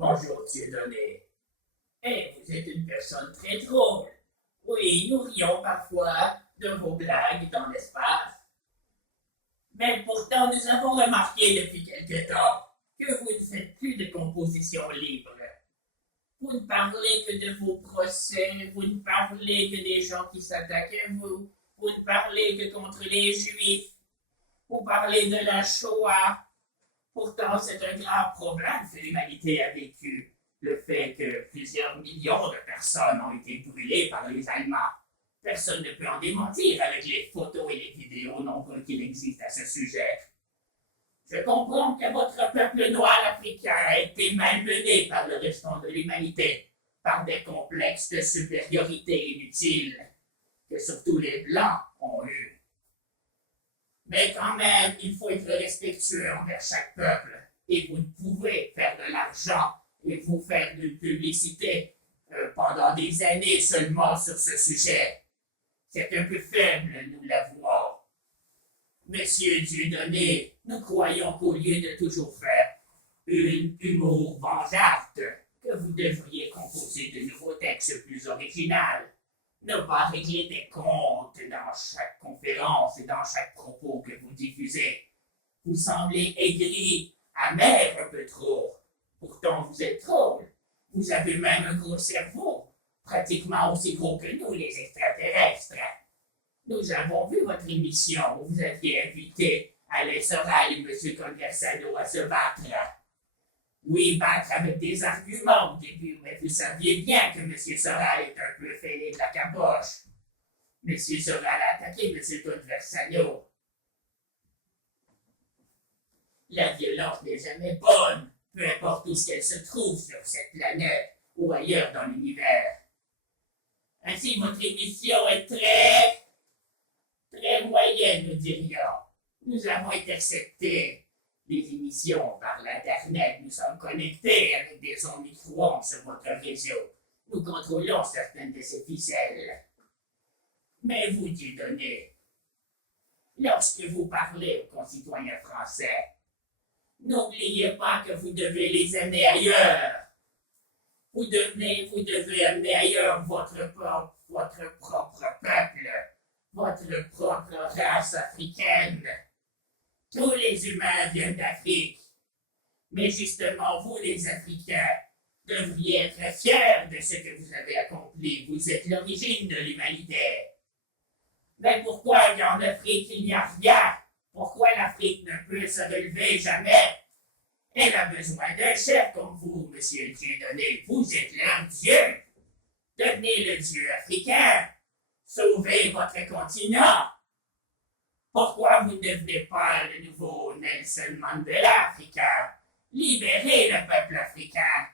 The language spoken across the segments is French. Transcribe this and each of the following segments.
Bonjour, Dieudonné. Eh, vous êtes une personne très drôle. Oui, nous rions parfois de vos blagues dans l'espace. Mais pourtant, nous avons remarqué depuis quelque temps que vous ne faites plus de composition libre. Vous ne parlez que de vos procès, vous ne parlez que des gens qui s'attaquent à vous, vous ne parlez que contre les Juifs, vous parlez de la Shoah. Pourtant, c'est un grave problème que l'humanité a vécu. Le fait que plusieurs millions de personnes ont été brûlées par les Allemands. Personne ne peut en démentir avec les photos et les vidéos nombreuses qu'il existe à ce sujet. Je comprends que votre peuple noir africain a été malmené par le restant de l'humanité, par des complexes de supériorité inutiles, que surtout les Blancs ont eu. Mais quand même, il faut être respectueux envers chaque peuple, et vous ne pouvez faire de l'argent et vous faire de publicité pendant des années seulement sur ce sujet. C'est un peu faible, nous l'avouons. Monsieur Dieudonné, nous croyons qu'au lieu de toujours faire une humour vengearte, que vous devriez composer de nouveaux textes plus originaux, ne pas régler des comptes dans chaque conférence et dans chaque propos que vous diffusez. Vous semblez aigri, amer un peu trop. Pourtant, vous êtes drôle. Vous avez même un gros cerveau, pratiquement aussi gros que nous, les extraterrestres. Nous avons vu votre émission où vous aviez invité Alain Soral et M. Conversano à se battre. Oui, battre avec des arguments au début, mais vous saviez bien que M. Soral est un peu fêlé de la caboche. M. Soral a attaqué M. Conversano. La violence n'est jamais bonne, peu importe où qu'elle se trouve sur cette planète ou ailleurs dans l'univers. Ainsi, votre émission est très moyenne, nous dirions. Nous avons intercepté les émissions par l'Internet. Nous sommes connectés avec des ondes micro-ondes sur votre réseau. Nous contrôlons certaines de ces ficelles. Mais vous, Dieudonné, lorsque vous parlez aux concitoyens français, n'oubliez pas que vous devez les amener ailleurs. Vous devez amener ailleurs votre propre peuple, votre propre race africaine. Tous les humains viennent d'Afrique. Mais justement, vous, les Africains, devriez être fiers de ce que vous avez accompli. Vous êtes l'origine de l'humanité. Mais pourquoi en Afrique il n'y a rien? Pourquoi l'Afrique ne peut se relever jamais? Elle a besoin d'un chef comme vous, monsieur Dieudonné. Vous êtes leur Dieu. Devenez le Dieu africain. Sauvez votre continent. Pourquoi vous ne devenez pas le nouveau Nelson Mandela africain? Libérez le peuple africain.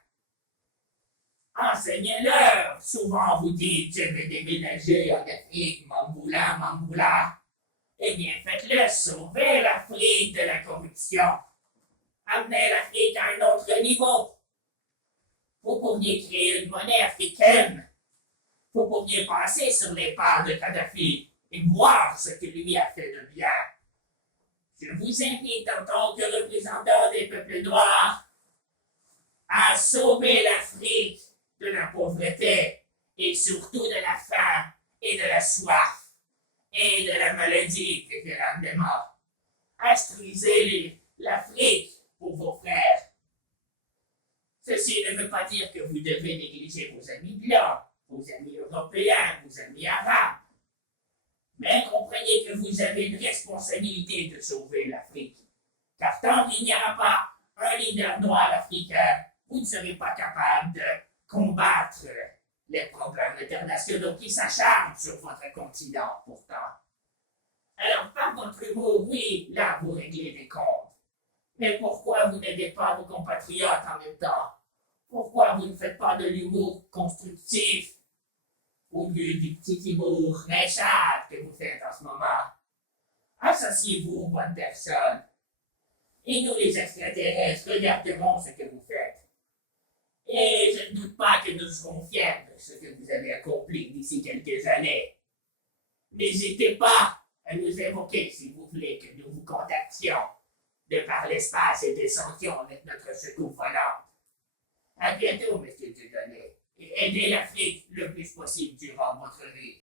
Enseignez-leur. Souvent vous dites, je vais déménager en Afrique, Mamboula, Mamboula. Eh bien, faites-le. Sauvez l'Afrique de la corruption. Amenez l'Afrique à un autre niveau. Vous pourriez créer une monnaie africaine. Vous pourriez passer sur les pas de Kadhafi et voir ce que lui a fait de bien. Je vous invite en tant que représentant des peuples noirs à sauver l'Afrique de la pauvreté et surtout de la faim et de la soif et de la maladie que viendra des morts. Instruisez l'Afrique pour vos frères. Ceci ne veut pas dire que vous devez négliger vos amis blancs, vos amis européens, vos amis arabes. Mais comprenez que vous avez une responsabilité de sauver l'Afrique. Car tant qu'il n'y aura pas un leader noir africain, vous ne serez pas capable de combattre les problèmes internationaux qui s'acharnent sur votre continent pourtant. Alors, par votre humour, oui, là, vous réglez des comptes. Mais pourquoi vous n'aidez pas vos compatriotes en même temps? Pourquoi vous ne faites pas de l'humour constructif au lieu du petit humour réchade que vous faites en ce moment? Associez-vous aux bonnes personnes. Et nous, les extraterrestres, regarderons ce que vous faites. Et je ne doute pas que nous serons fiers de ce que vous avez accompli d'ici quelques années. N'hésitez pas à nous évoquer si vous voulez que nous vous contactions de par l'espace et descendions avec notre secours volante. À bientôt, monsieur Dieudonné. Et aidez l'Afrique le plus possible durant votre vie.